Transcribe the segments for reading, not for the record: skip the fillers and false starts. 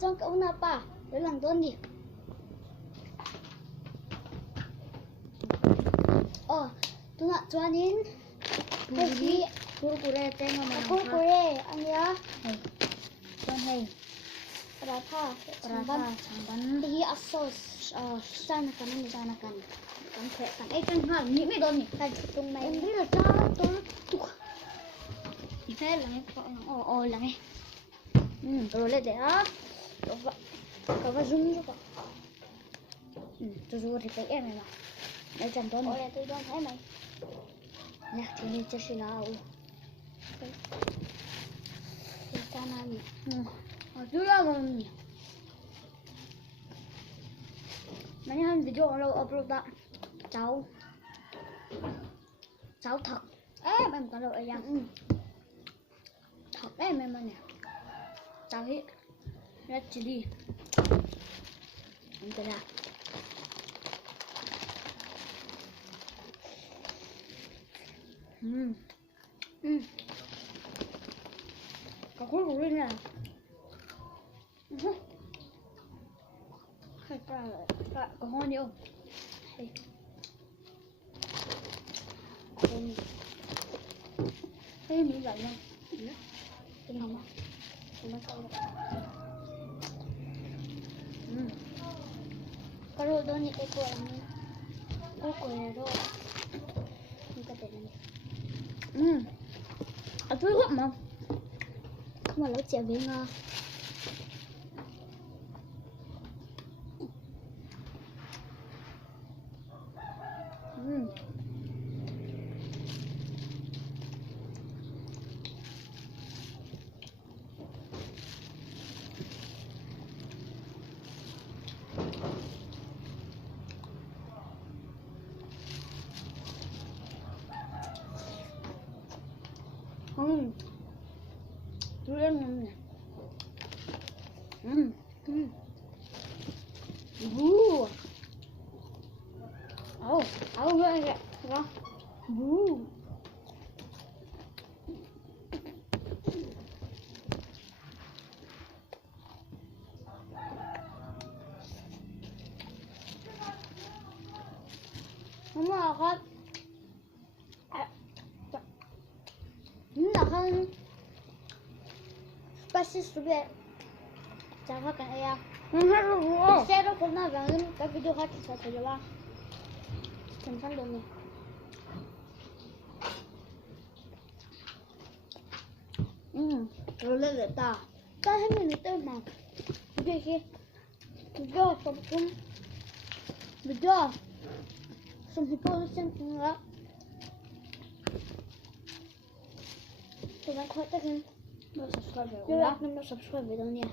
trong cậu nào pa với lần tuần đi tôi nak tuanin hey kurkure tengok mana kurkure anya tuan hey rata samban hi asos sana kan kan hal ni me don ni kan tung mai em biết là sao tôi thì thế là cái ồ là nghe rồi lên để đó có phải zoom cho tôi zoom thì cái em này mà để chẳng tôi này tôi don't thấy mày nè thì nên cho xin nào thì sao nào nhỉ chú ra rồi mấy hôm video lâu upload đã cháu thật em có đội rằng thật em nè cháu hết rất chỉ đi em ra có khối của Linh nè có hoa nhiều thế mình vậy nha Tingnan mo. Pero doon ito ko kukulero. Ang katilan. Ở dưới gấp mà Không mà lỡ chèo với ngò. Chú em nè ghê kìa đó Không mà con là con pasti sudah jangan kan ya saya dah pernah bangun tapi video hati saya coba tentang dong rồi lên để ta hết mình tên mà video tập trung video xong thì tôi xem nữa tôi đang khỏi tất nhiên nó subscribe Yo ya no subscribe dong ya.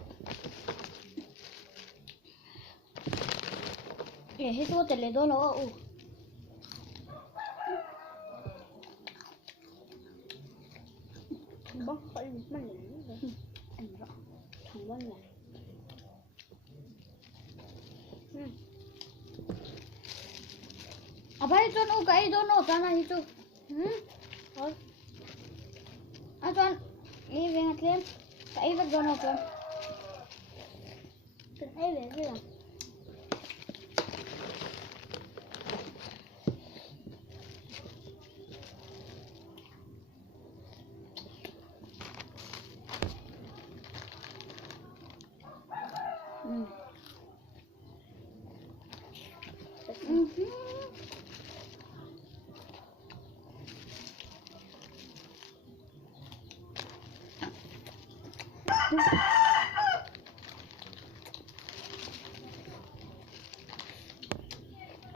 Itu teledor lo Bóc khỏi mất lửa anh rõ thằng bắn này apa itu no kai do no sana itu thôi Tuan ini dengan klaim kai vật do no con tôi thấy về cái là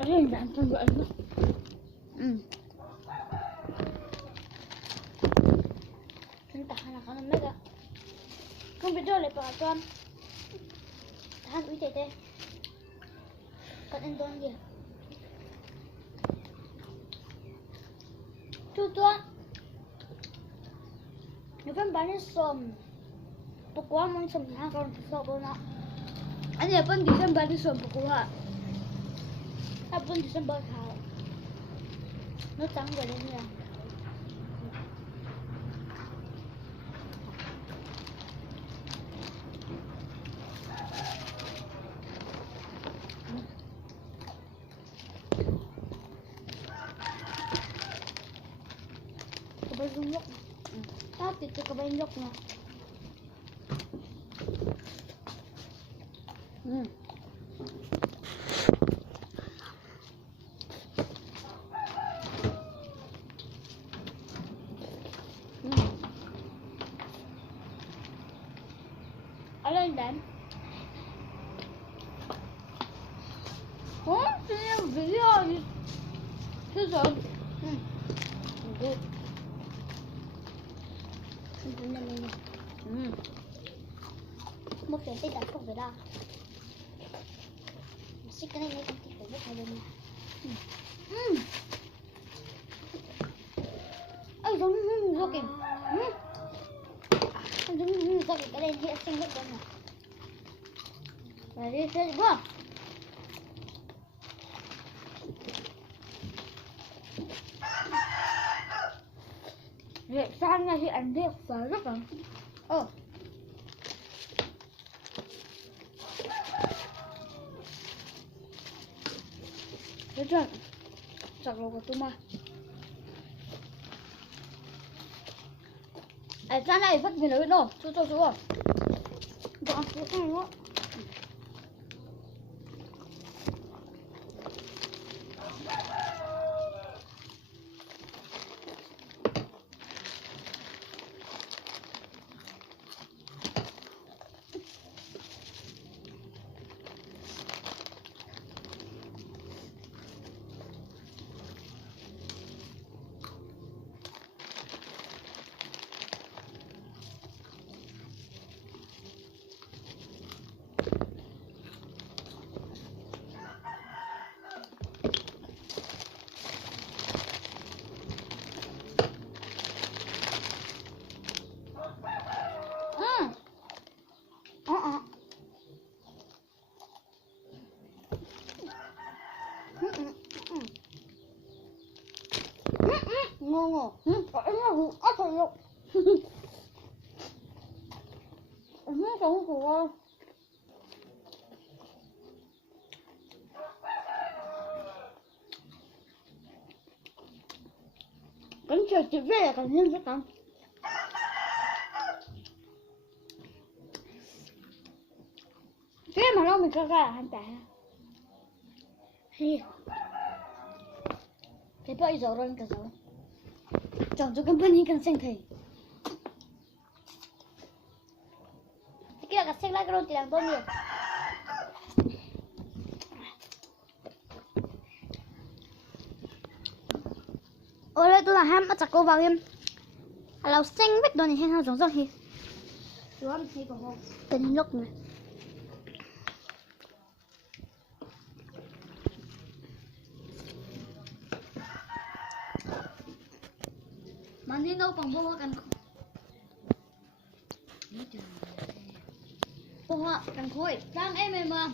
Ini jangan tunggu aja. Chúng ta hana kana mega không biết đâu lại bảo con han uy tệ con anh con gì chú tuan nếu con bán sôm tôi quá muốn sôm thì hai con sôm luôn ạ Ani apa di sana balik sob kuha. apa di sana bakal nó trắng rồi đấy nha Dito ka ba yung lock na? Alin din? Oh, sino video? Susunod. Good. Hindi naman yun. Một cái tên đặt không phải đâu. Xích cái này này không thì phải biết hai bên nha. Ôi giống vô kìa. Giống ra cái đèn hiện sinh hết rồi nè. Rồi đi chơi quá. Việc sang nha thì anh việc phải rất là. Thế chưa? Chặt lột của tôi mà. Cha này vất về lấy đâu? Chú. Đó, chú không nữa. Ngô. Em là vụ ớt rồi lộ. Em không sống của cánh trời chỉ về là cảnh nhân rất căng. Thế mà đâu mình ra là hành tả. Thế bây giờ rồi cả rồi. Chọn cho company cần sinh thầy. Kira ka sing lagi roti lang to ni. Ôi tôi là ham bắt chặt cô vào em. Là xanh vết đồ này hay sao giống giống hi. Đúng thì có không? Tên lúc này. Mà đi đâu bằng vô cần vô cần khôi đang em mà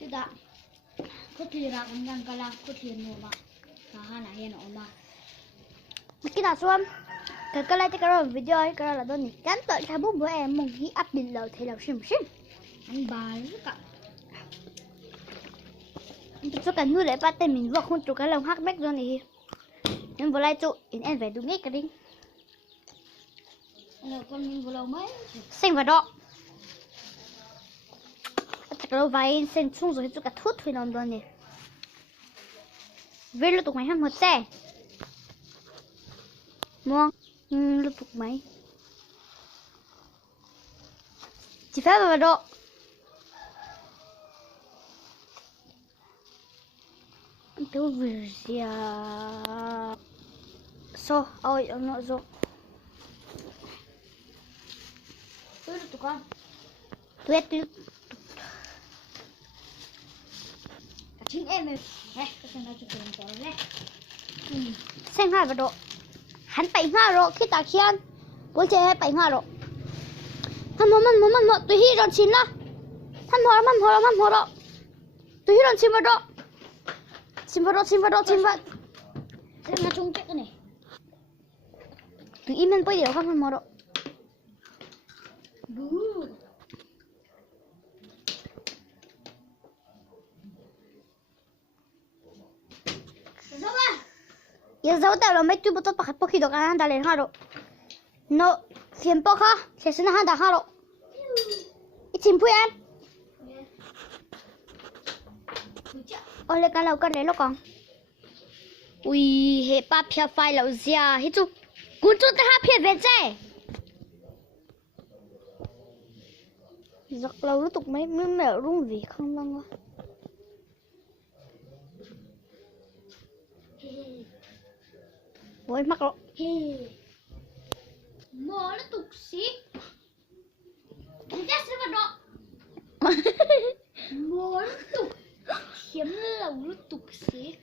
chứ đã có thì ra cũng đang cả là có thì nhiều mà cả hai này hiện ở mà Kita suam. Cái lại cái video ấy cái là tôi nhỉ. Cắn tội cha bố bữa em mong hi áp bình lầu thì lầu sim. anh bà rất cả Cho cả người lại bắt tay mình vừa không chụp cái lòng hắc bách rồi này. Em vừa lại chụp, em phải đúng ngay cái đi. là con mình vừa lâu mấy Xanh và đỏ. Chắc là vài xanh xuống rồi cho cả thút thôi non rồi nè. Về lúc tụi mày ham một xe. Mua, lúc tụi mày. Chỉ phép và đỏ. Tôi vừa gì à. So, ôi, ông nội rồi. tôi được tụi con Tuyết. chính em này này cái thằng nào chụp hình cho nó đấy Xanh hai và độ. Hắn 75 độ khi ta khiên. Bố chơi 75 độ. Hắn mò tôi hi rồi chín đó. Hắn mò độ. Tôi hi rồi chín vào độ. Chín vào. thế là chung chết cái này Tôi im mình bây giờ không mò độ. giờ dấu tao là mấy chú bút tốt bạc bốc khi được ăn đã lên 2 độ nó phiền bốc ha sẽ sinh ra đã 2 độ ít chim phui ăn ôi lấy cá lâu cân đấy nó còn ui hệ ba phía phải lâu già hết chú cún chú ta ha phía về chạy giặc lâu nó tục mấy mẹ rung gì không lăng quá ôi mắc rồi mò nó tục xí em chết rồi đó mò nó tục kiếm lâu nó tục xí